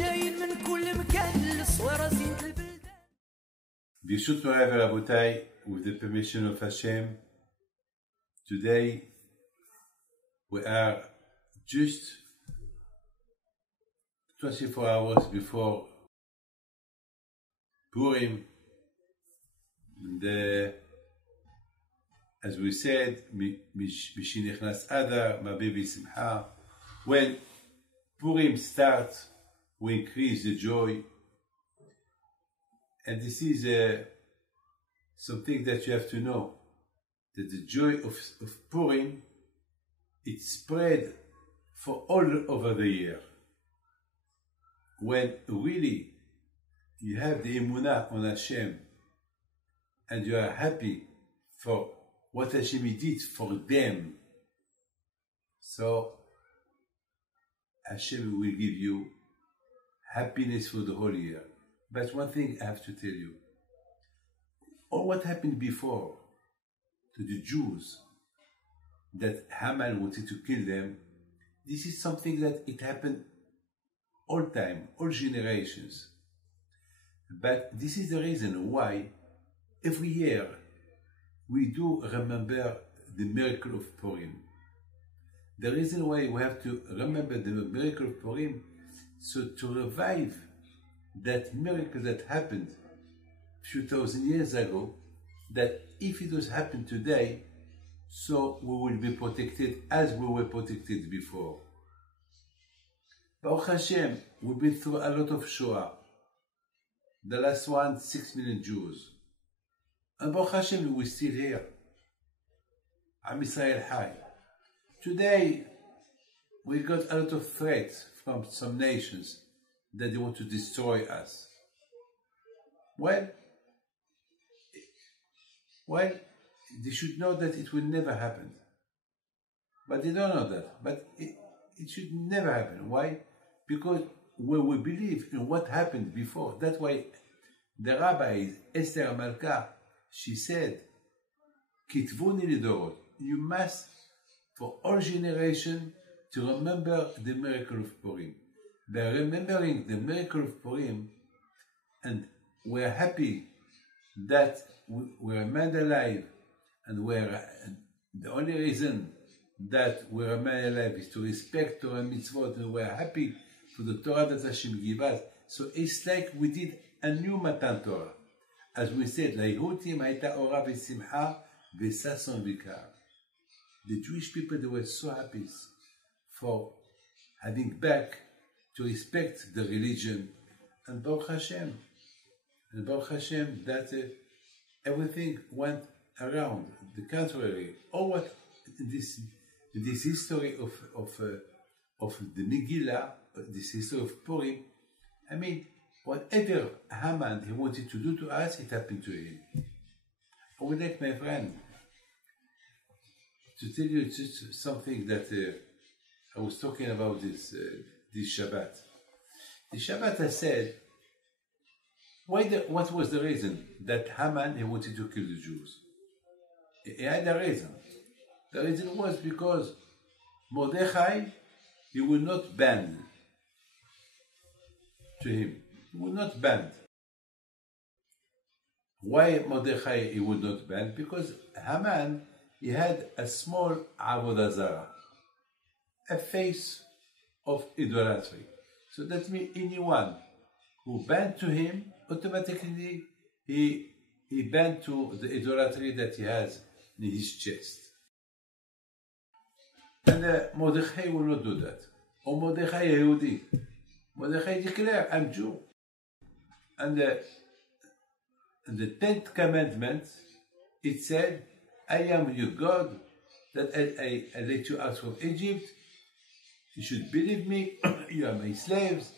جايين من كل مكان للصويرة زينة البلدان. Bishut Morav Rabotai, with the permission of Hashem, today we are just 24 hours before Purim, and as we said, Mishinichnas Adar, Mabibi Simcha. When Purim starts, we increase the joy, and this is something that you have to know, that the joy of Purim, it's spread for all over the year. When really you have the emunah on Hashem, and you are happy for what Hashem did for them, so Hashem will give you happiness for the whole year. But one thing I have to tell you, all what happened before to the Jews, that Haman wanted to kill them, this is something that it happened all time, all generations. But this is the reason why every year we do remember the miracle of Purim. The reason why we have to remember the miracle of Purim, so to revive that miracle that happened a few thousand years ago, that if it was happened today, so we will be protected as we were protected before. Baruch Hashem, we've been through a lot of Shoah. The last one, 6 million Jews. And Baruch Hashem, we're still here. Am Yisrael Hai. Today, we got a lot of threats from some nations that they want to destroy us. Well, they should know that it will never happen. But they don't know that. But it should never happen. Why? Because when we believe in what happened before, that's why the rabbi, Esther Malka, she said, Kitvuni lidorot, you must, for all generations, to remember the miracle of Purim. By remembering the miracle of Purim, and we are happy that we remain alive, and the only reason that we remain alive is to respect Torah mitzvot, and we are happy for the Torah that Hashem gave us. So it's like we did a new Matan Torah. As we said, La'ihutim hayta ora v'simcha v'sason v'kar. The Jewish people, they were so happy for having back to respect the religion, and Baruch Hashem, that everything went around the contrary. All what this history of the Megillah, this history of Purim, I mean, whatever Haman he wanted to do to us, it happened to him. I would like, my friend, to tell you just something that I was talking about this Shabbat. The Shabbat, I said, what was the reason that Haman he wanted to kill the Jews? He had a reason. The reason was because Mordechai, he would not bend to him. He would not bend. Why Mordechai he would not bend? Because Haman, he had a small Avodah Zarah, a face of idolatry. So that means anyone who bent to him, automatically he bent to the idolatry that he has in his chest. And Mordechai will not do that. Or Mordechai Yehudi. Mordechai declared, I'm Jew. And the 10th commandment, it said, I am your God, that I let you out from Egypt. You should believe me, you are my slaves,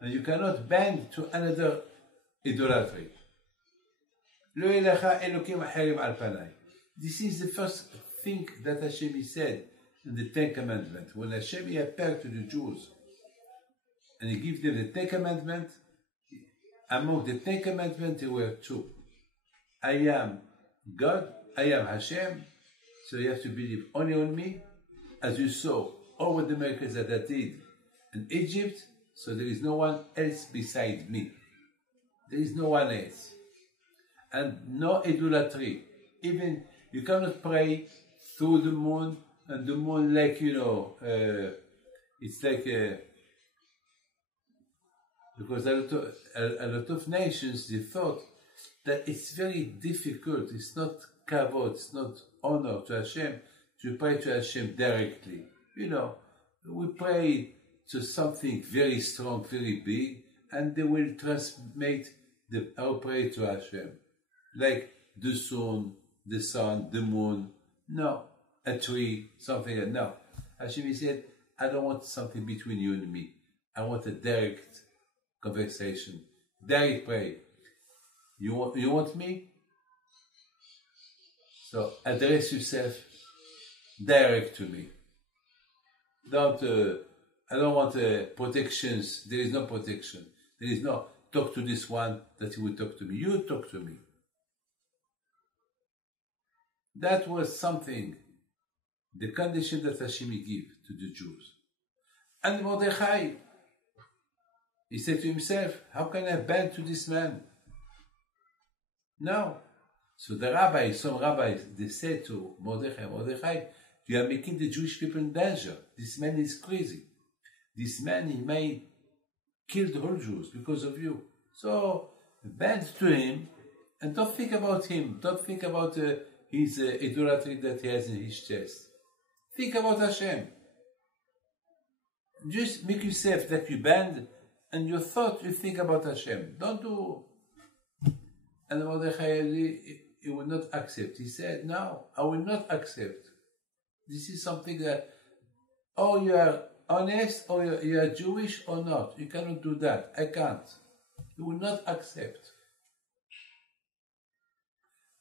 and you cannot bend to another idolatry. Lo ilaha elokim acherim al panai. This is the first thing that Hashem said in the 10 Commandments. When Hashem appeared to the Jews and he gave them the 10 Commandments, among the 10 Commandments there were 2. I am God, I am Hashem, so you have to believe only on me. As you saw, all the miracles that I did in Egypt, So there is no one else beside me. There is no one else. And no idolatry. Even you cannot pray through the moon, and the moon, like, it's like because a lot of nations, they thought that it's very difficult, it's not kavod, it's not honor to Hashem, to pray to Hashem directly. We pray to something very strong, very big, and they will transmit our prayer to Hashem. Like the sun, the moon, no, a tree, something like that. No. Hashem said, I don't want something between you and me. I want a direct conversation, direct prayer. You want me? So address yourself direct to me. I don't want protections. There is no protection. There is no talk to this one that he will talk to me. You talk to me. That was something, the condition that Hashem gave to the Jews. And Mordechai, he said to himself, how can I bend to this man? No. So some rabbis, they said to Mordechai, you are making the Jewish people in danger. This man is crazy. This man, he may kill the whole Jews because of you. So bend to him and don't think about him. Don't think about his idolatry that he has in his chest. Think about Hashem. Just make yourself that you bend and your thought, you think about Hashem. Don't do. And Mordechai, he would not accept. He said, no, I will not accept. This is something that, you are honest, or you are Jewish or not. You cannot do that. I can't. You will not accept.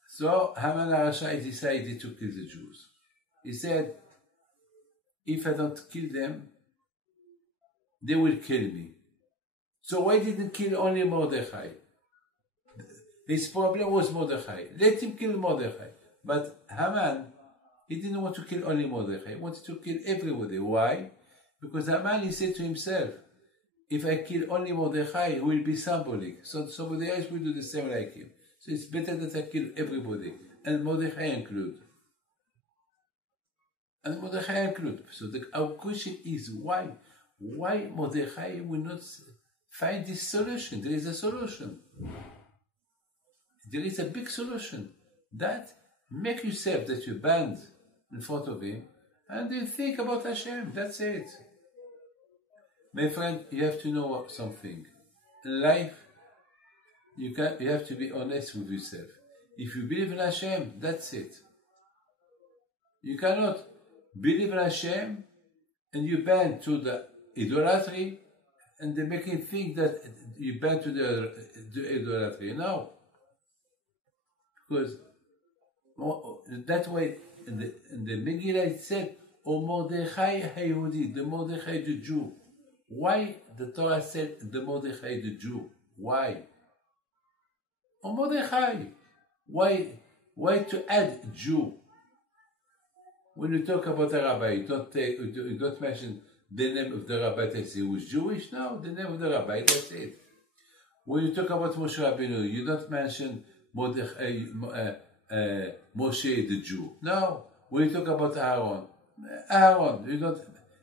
So Haman HaRasha decided to kill the Jews. He said, if I don't kill them, they will kill me. So why didn't kill only Mordechai? His problem was Mordechai. Let him kill Mordechai. But Haman, he didn't want to kill only Mordechai. He wanted to kill everybody. Why? Because Haman, he said to himself, if I kill only Mordechai, he will be symbolic. So somebody else will do the same like him. So it's better that I kill everybody. And Mordechai include. So our question is why? Why Mordechai will not find this solution? There is a solution. There is a big solution. That make yourself that you bend in front of him and you think about Hashem. That's it. My friend, you have to know something. In life, you have to be honest with yourself. If you believe in Hashem, that's it. You cannot believe in Hashem and you bend to the idolatry and they make you think that you bend to the idolatry. No. Because that way, in the Megillah it said, O Mordechai HaYehudi, the Mordechai the Jew. Why the Torah said the Mordechai the Jew? Why? O Mordechai. Why to add Jew? When you talk about a rabbi, you don't mention the name of the rabbi that he was Jewish. No, the name of the rabbi, that's it. When you talk about Moshe Rabbeinu, you don't mention Moshe the Jew. No. When you talk about Aaron,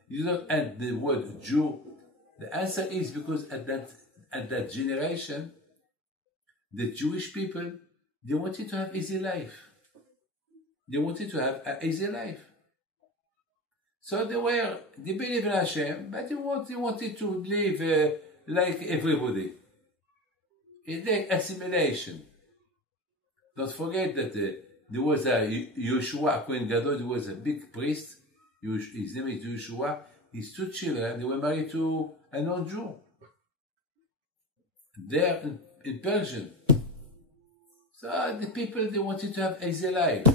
you don't add the word Jew. The answer is because at that generation, the Jewish people, they wanted to have easy life. They wanted to have an easy life. So they believe in Hashem, but they wanted to live like everybody. It's like assimilation. Don't forget that there was a Yoshua Kohen Gadol, there was a big priest, his name is Yoshua. His two children, they were married to a non-Jew. There in Persian. So the people, they wanted to have easy life.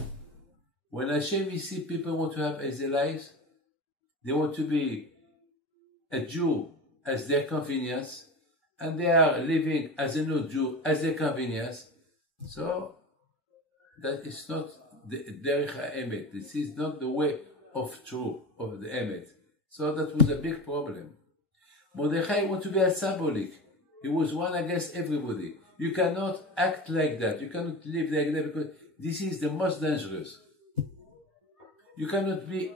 When Hashem, we see people want to have easy lives, they want to be a Jew as their convenience, and they are living as a non-Jew as their convenience. So that is not the derech ha'emet. This is not the way of truth, of the emet. So that was a big problem. Mordechai wanted to be a symbolic. He was one against everybody. You cannot act like that. You cannot live like that because this is the most dangerous. You cannot be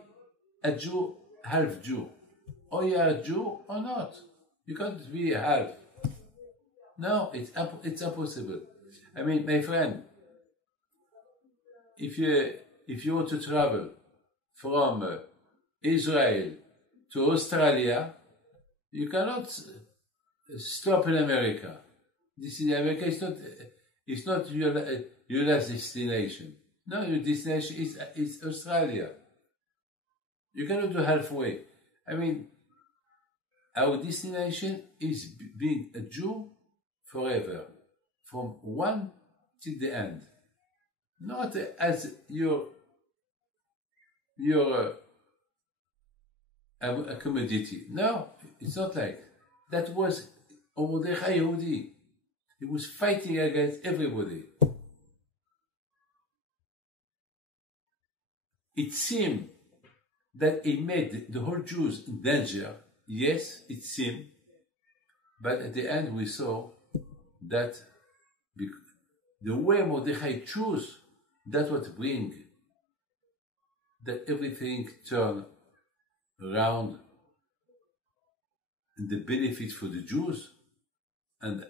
a Jew, half Jew. Or you are a Jew or not. You can't be half. No, it's impossible. I mean, my friend, if you want to travel from Israel to Australia, you cannot stop in America. America is not your last destination. No, your destination is Australia. You cannot do halfway. I mean, our destination is being a Jew forever, from one till the end. Not as your a commodity. No, it's not like that. Was Mordechai Yehudi. He was fighting against everybody. It seemed that he made the whole Jews in danger. Yes, it seemed. But at the end we saw that the way Mordechai chose, that what bring that everything turned around and the benefit for the Jews, and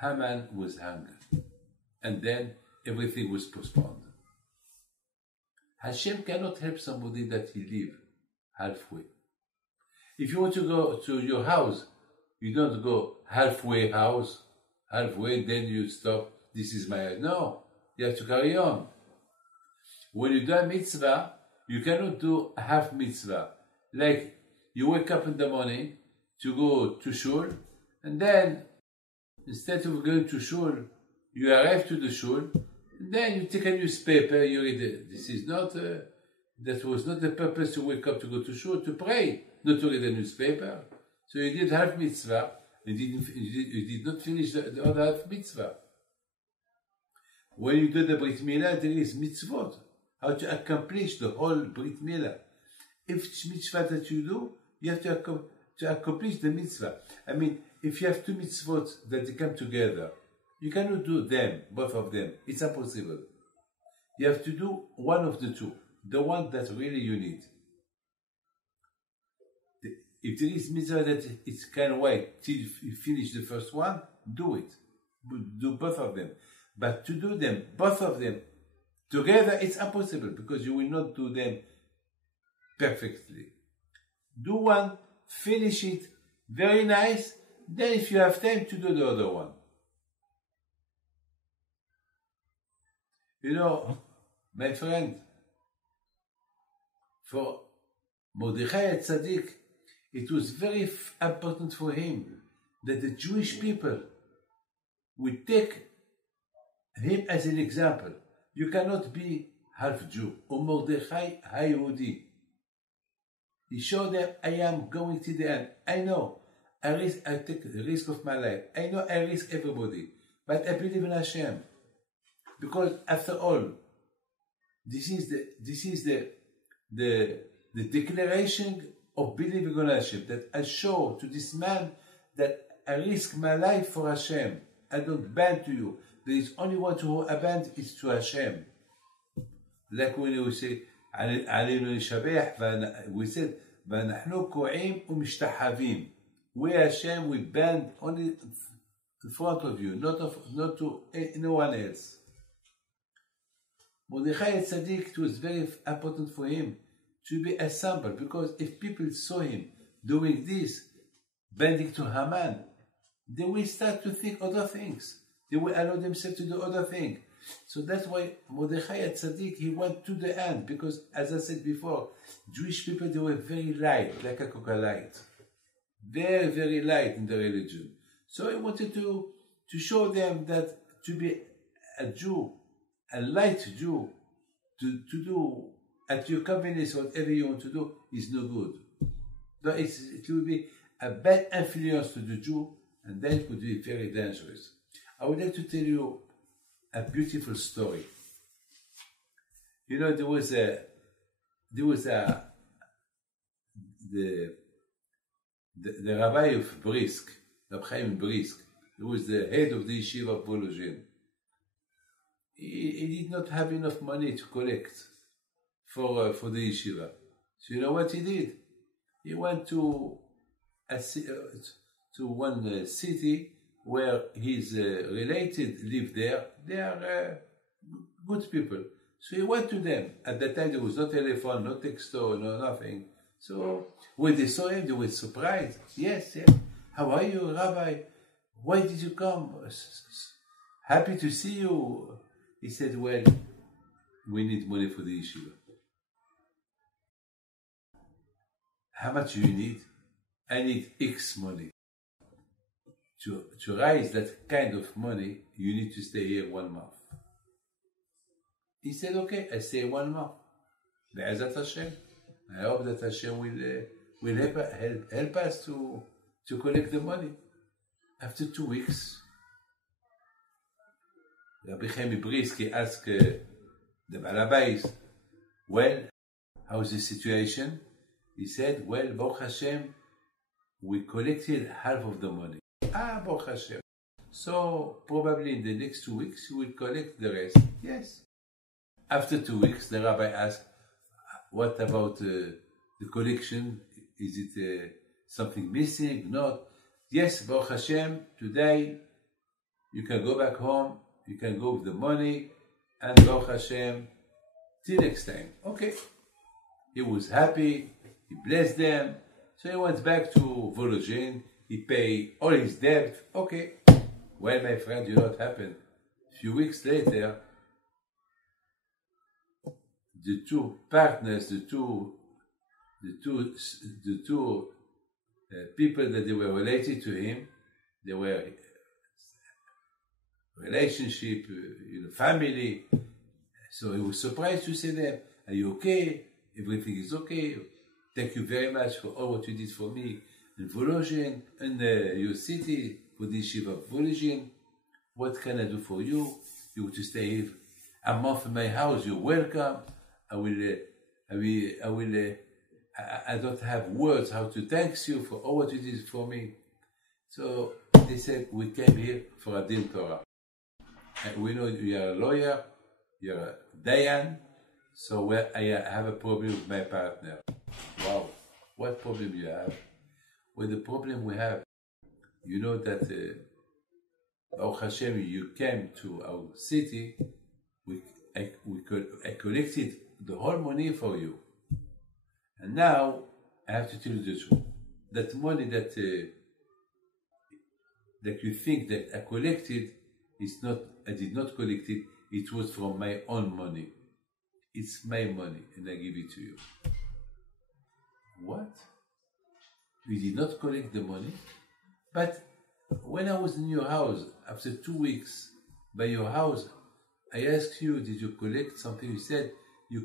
Haman was hung. And then everything was postponed. Hashem cannot help somebody that he live halfway. If you want to go to your house, you don't go halfway house, halfway, then you stop, this is my house. No, you have to carry on. When you do a mitzvah, you cannot do a half mitzvah. Like, you wake up in the morning to go to shul, and then, instead of going to shul, you arrive to the shul, and then you take a newspaper, you read it. This is not, that was not the purpose to wake up to go to shul, to pray, not to read a newspaper. So you did half mitzvah, and you did not finish the other half mitzvah. When you do the Brit Milah, there is mitzvot, how to accomplish the whole Brit Milah. Each mitzvah that you do, you have to accomplish the mitzvah. I mean, if you have two mitzvot that they come together, you cannot do them, both of them. It's impossible. You have to do one of the two, the one that really you need. If there is mitzvah that it can wait till you finish the first one, do it. Do both of them. But to do them, both of them, together, it's impossible because you will not do them perfectly. Do one, finish it, very nice, then if you have time to do the other one. You know, my friend, for Mordechai Tzaddik, it was very important for him that the Jewish people would take him as an example. You cannot be half Jew, or Mordechai HaYehudi. He showed them, I am going to the end. I know, I take the risk of my life. I know I risk everybody, but I believe in Hashem. Because after all, this is the declaration of believing on Hashem, that I show to this man that I risk my life for Hashem. I don't bend to you. There is only one to aband is to Hashem. Like when we say, we said, وَنَحْنُ كُعِيمٌ وَمِشْتَحَبِيمٌ. We Hashem, we bend only in front of you, not to anyone else. Mordechai Tzaddik, it was very important for him to be a sample, because if people saw him doing this, bending to Haman, they will start to think other things. They will allow themselves to do other things. So that's why Mordechai Tzaddik, he went to the end, because as I said before, Jewish people, they were very light, like a coca-light. Very, very light in the religion. So he wanted to show them that to be a Jew, a light Jew, to do at your convenience whatever you want to do is no good. So it will be a bad influence to the Jew, and then it could be very dangerous. I would like to tell you a beautiful story. You know, there was the the rabbi of Brisk, Rab Chaim Brisk, who was the head of the yeshiva of Volozhin, he did not have enough money to collect for the yeshiva. So you know what he did? He went to one city where his related lived there. They are good people. So he went to them. At that time there was no telephone, no texto, no nothing. So when they saw him, they were surprised. Yes, yes. How are you, Rabbi? Why did you come? Happy to see you. He said, well, we need money for the yeshiva. How much do you need? I need X money. To raise that kind of money, you need to stay here 1 month. He said, okay, I stay 1 month. Be'ezat Hashem. I hope that Hashem will help us to collect the money. After 2 weeks, Rabbi Chaim Brisk asked the Balabais, well, how's the situation? He said, well, Baruch Hashem, we collected half of the money. Baruch Hashem. So probably in the next 2 weeks, you will collect the rest. Yes. After 2 weeks, the rabbi asked, what about the collection? Is it something missing? Not. Yes, Baruch Hashem, today you can go back home, you can go with the money, and Baruch Hashem, till next time. Okay. He was happy, he blessed them, so he went back to Volozhin, he paid all his debt. Okay. Well, my friend, you know what happened? A few weeks later, the two partners, the two people that they were related to him, they were relationship, family. So he was surprised to see them. Are you okay? Everything is okay. Thank you very much for all what you did for me in Volozhin, in your city, for the yeshiva of Volozhin. What can I do for you? You want to stay here a month in my house? You're welcome. I don't have words how to thank you for all what you did for me. So they said, we came here for a din Torah. And we know you're a lawyer, you're a dayan, so I have a problem with my partner. Wow, what problem you have? Well, the problem we have, you know that Baruch Hashem, you came to our city, I collected the whole money for you. And now, I have to tell you the truth. That money that you think that I collected, I did not collect it, it was from my own money. It's my money, and I give it to you. What? You did not collect the money? But when I was in your house, after 2 weeks, by your house, I asked you, did you collect something? You said you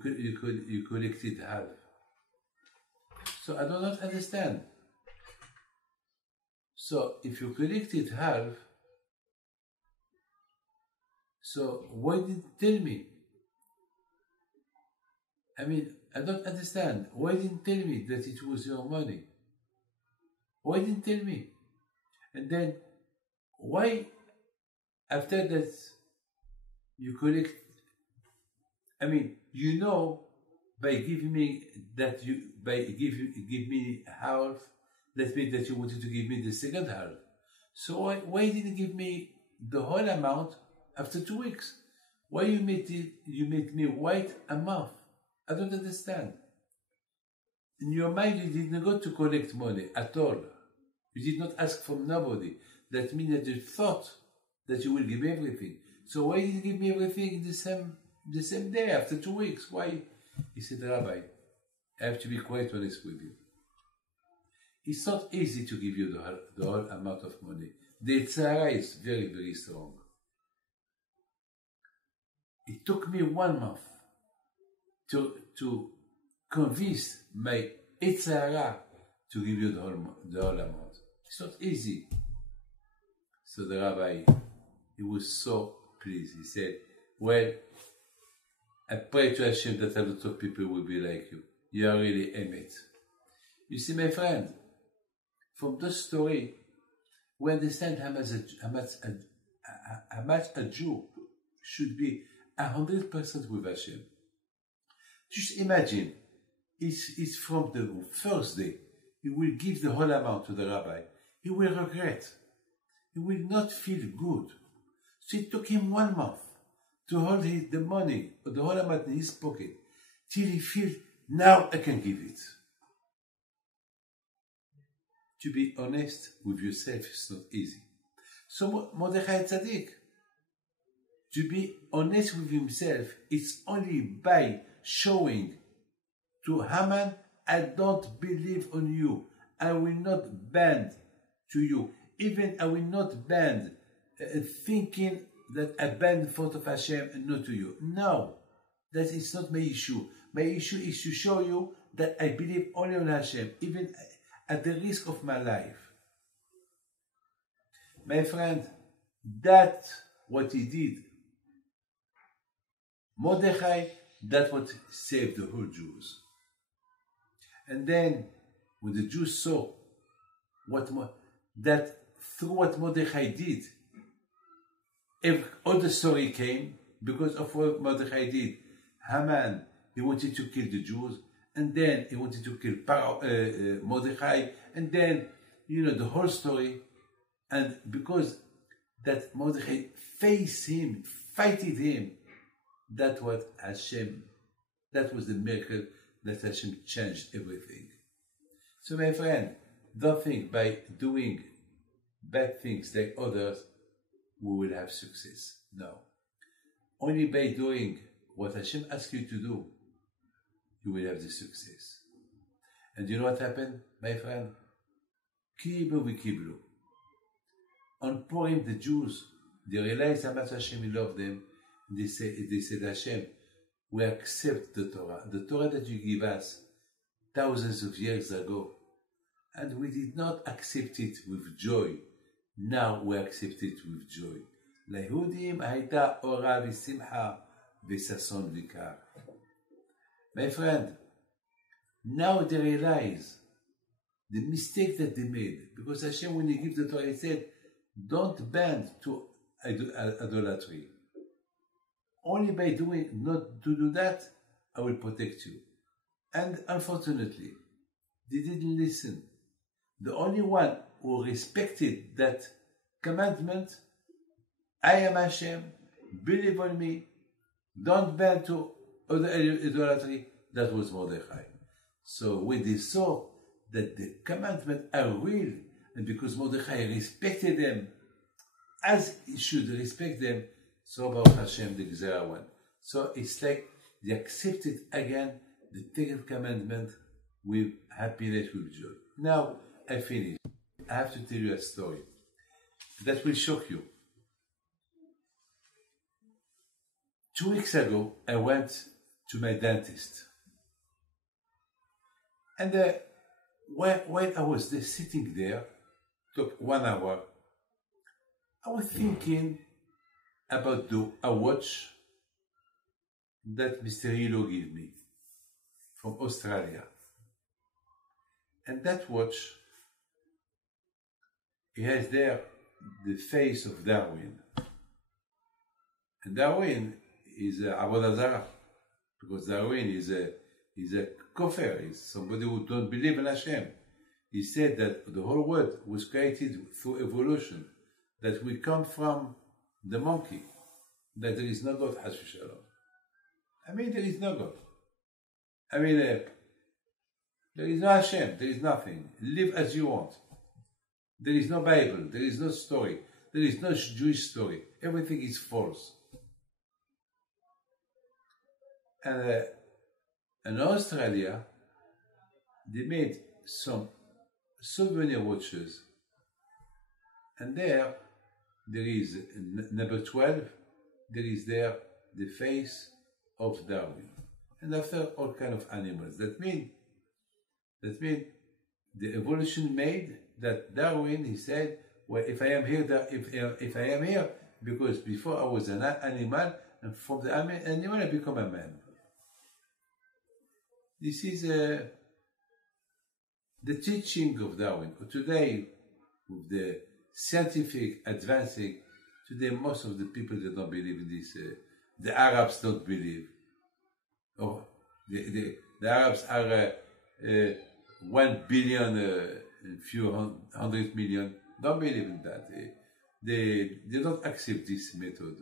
collected half. So I do not understand. So if you collected half, so why didn't you tell me? I mean, I don't understand. Why didn't you tell me that it was your money? Why didn't you tell me? And then, why after that you collect? I mean, you know, by giving me that give me half, that means that you wanted to give me the second half. So why didn't you give me the whole amount after 2 weeks? Why you made me wait a month? I don't understand. In your mind, you did not go to collect money at all. You did not ask from nobody. That means that you thought that you will give me everything. So why did you give me everything the same day after 2 weeks? Why? He said, Rabbi, I have to be quite honest with you. It's not easy to give you the whole amount of money. The tzara is very, very strong. It took me 1 month to convince my tzara to give you the whole amount. It's not easy. So the rabbi, he was so pleased. He said, well, I pray to Hashem that a lot of people will be like you. You are really emet. You see, my friend, from the story, we understand how much a Jew should be 100% with Hashem. Just imagine, it's from the first day. He will give the whole amount to the rabbi. He will regret. He will not feel good. So it took him 1 month to hold the money, or the whole amount in his pocket, till he feels, now I can give it. To be honest with yourself is not easy. So Mordechai Tzaddik, to be honest with himself, it's only by showing to Haman, I don't believe on you. I will not bend to you. Even I will not bend thinking that I bend in front of Hashem and not to you. No, that is not my issue. My issue is to show you that I believe only on Hashem, even at the risk of my life. My friend, that's what he did. Mordechai, that's what saved the whole Jews. And then, when the Jews saw that through what Mordechai did, if all the story came because of what Mordechai did. Haman, he wanted to kill the Jews, and then he wanted to kill Mordechai, and then, the whole story. And because that Mordechai faced him, fighted him, that was Hashem. That was the miracle that Hashem changed everything. So my friend, don't think by doing bad things like others, we will have success. No. Only by doing what Hashem asks you to do, you will have the success. And you know what happened, my friend? Kiblu v'kiblu. On Purim, the Jews, they realized how much Hashem loved them. They said, Hashem, we accept the Torah that you give us thousands of years ago. And we did not accept it with joy. Now we accept it with joy. ליהודים הייתה אורה ושמחה וששון וקר. My friend, now they realize the mistake that they made. Because Hashem, when he gave the Torah, he said, don't bend to idolatry. Only by not to do that, I will protect you. And unfortunately, they didn't listen. The only one who respected that commandment, I am Hashem, believe on me, don't bend to other idolatry, that was Mordechai. So when they saw that the commandments are real, and because Mordechai respected them as he should respect them, so Baruch Hashem, the Gezerah one. So it's like they accepted again the 10th commandment with happiness, with joy. Now I finish. I have to tell you a story that will shock you. 2 weeks ago, I went to my dentist. And when I was there, sitting there, took 1 hour, I was thinking about a watch that Mr. Hilo gave me from Australia. And that watch, it has there the face of Darwin. And Darwin is Avodah Zarah, because Darwin is a kafir, is somebody who don't believe in Hashem. He said that the whole world was created through evolution, that we come from the monkey, that there is no God, Has v'Shalom. I mean, there is no God. I mean, there is no Hashem, there is nothing. Live as you want. There is no Bible, there is no story, there is no Jewish story. Everything is false. And in Australia, they made some souvenir watches. And there is number 12, there is there the face of Darwin. And after all kind of animals. That means the evolution made that Darwin, he said, well, if I am here, because before I was an animal, and from the animal I become a man. This is the teaching of Darwin. Today, with the scientific advancing, today most of the people that don't believe in this, the Arabs don't believe. Oh, the Arabs are 1 billion, a few hundred million, don't believe in that. They don't accept this method.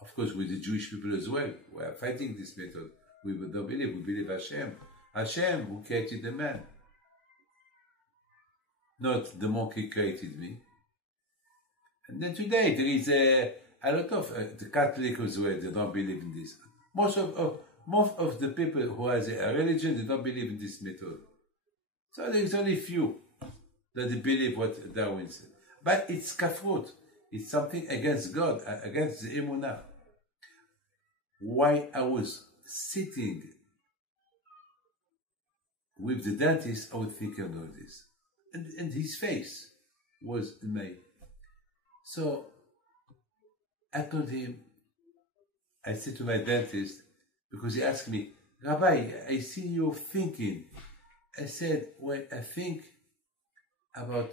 Of course, with the Jewish people as well, we are fighting this method. We don't believe, we believe Hashem. Hashem who created the man. Not the monkey created me. And then today there is a lot of the Catholics as well, they don't believe in this. Most of the people who has a religion, they don't believe in this method. So there is only few that they believe what Darwin said. But it's kafrut. It's something against God, against the emunah. While I was sitting with the dentist, I was thinking about this. And his face was in my... So I told him, I said to my dentist, because he asked me, Rabbi, I see you thinking. I said, well, I think about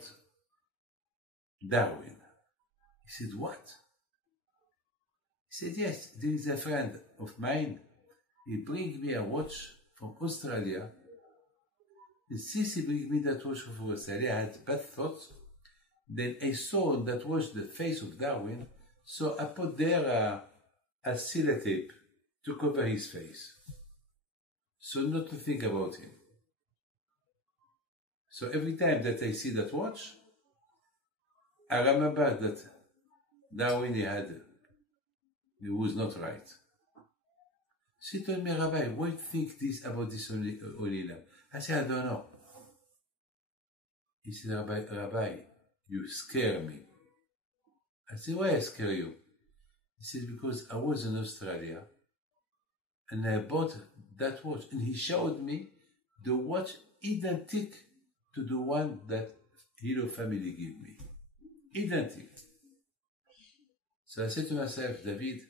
Darwin. He said, what? He said, yes, there is a friend of mine. He brings me a watch from Australia. And since he brings me that watch from Australia, I had bad thoughts. Then I saw that was the face of Darwin. So I put there a sellotape to cover his face. So not to think about him. So every time that I see that watch, I remember that Darwin he was not right. So he told me, Rabbi, why do you think this about this Holy Lamb? I said, I don't know. He said, Rabbi, you scare me. I said, why I scare you? He said, because I was in Australia and I bought that watch and he showed me the watch identical to the one that Hero family gave me. Identical. So I said to myself, David,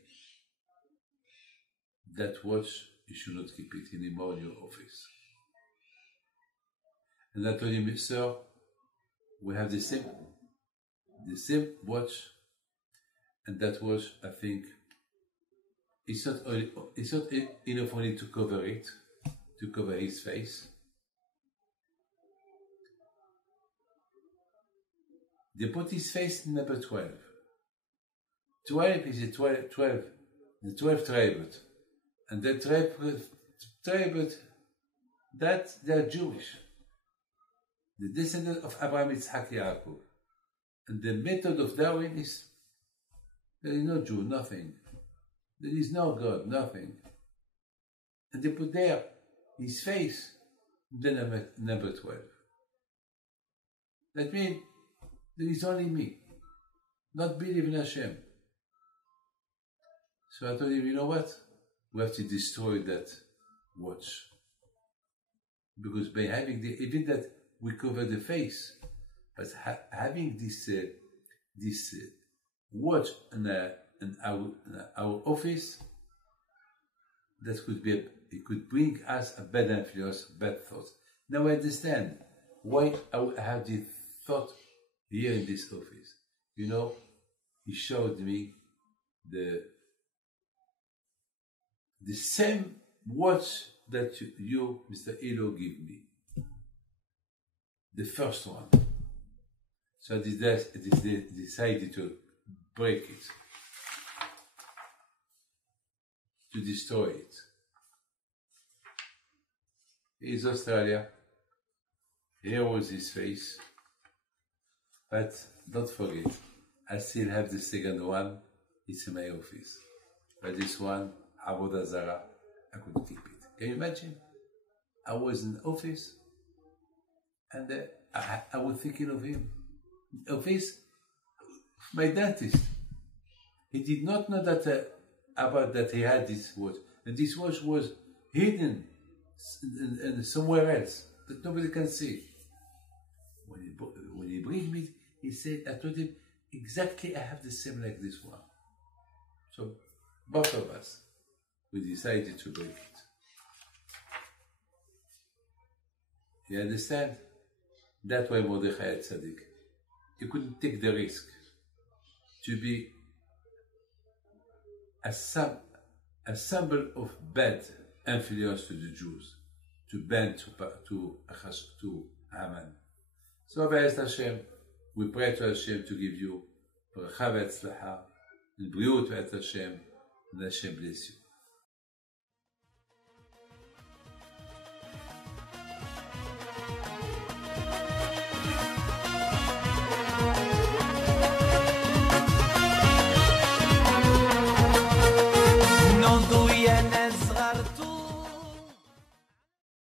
that watch, you should not keep it anymore in your office. And I told him, sir, we have the same watch, and that watch, I think, it's not enough only to cover it, to cover his face. They put his face in number 12. 12 is the 12th tribe. And the tribe, that they're Jewish. The descendant of Abraham, Yitzhak, Yaakov. And the method of Darwin is, there is no Jew, nothing. There is no God, nothing. And they put there his face, then number 12. That means there is only me, not believe in Hashem. So I told him, you know what? We have to destroy that watch. Because by having even that we cover the face, but having this watch in our office, that it could bring us a bad influence, bad thoughts. Now I understand why I have this thought here in this office. You know, he showed me the same watch that you, Mr. Elo, gave me. The first one. So I decided to break it, to destroy it. Here's Australia. Here was his face. But don't forget, I still have the second one. It's in my office. But this one, Avodah Zarah, I couldn't keep it. Can you imagine? I was in the office and I was thinking of him. Office, my dentist. He did not know that about that he had this watch. And this watch was hidden in somewhere else that nobody can see. When he bring me, he said, I told him, exactly I have the same like this one. So both of us, we decided to break it. You understand? That's why Mordechai Tzaddik, he couldn't take the risk to be a symbol of bad influence to the Jews, to bend to Haman. So, Be'ez Hashem, we pray to Hashem to give you bracha ve'atzlacha, and briut ve'et Hashem, and Hashem bless you.